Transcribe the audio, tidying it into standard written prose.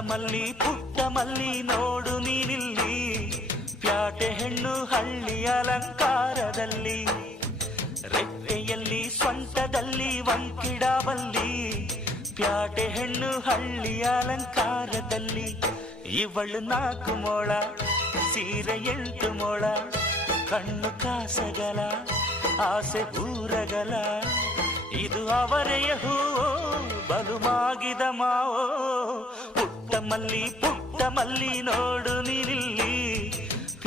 ಪುಟ್ಟ ಮಲ್ಲಿ ನೋಡು ನೀನಿಲ್ಲಿ, ಪ್ಯಾಟೆ ಹೆಣ್ಣು ಹಳ್ಳಿ ಅಲಂಕಾರದಲ್ಲಿ, ರೆಟ್ಟೆಯಲ್ಲಿ ಸ್ವಂಟದಲ್ಲಿ ವಂಕಿಡಬಲ್ಲಿ, ಪ್ಯಾಟೆ ಹೆಣ್ಣು ಹಳ್ಳಿ ಅಲಂಕಾರದಲ್ಲಿ. ಇವಳು 4 ಮೊಳ ಸೀರೆ 8 ಮೊಳ, ಕಣ್ಣು ಕಾಸಗಲ ಆಸೆ ಊರಗಲ, ಇದು ಅವರೆಯ ಹೂವೋ ಬಲು ಮಾಗಿದ ಮಾವೋ. ಪುಟ್ಟ ಮಲ್ಲಿ ನೋಡು ನೀನಿಲ್ಲಿ.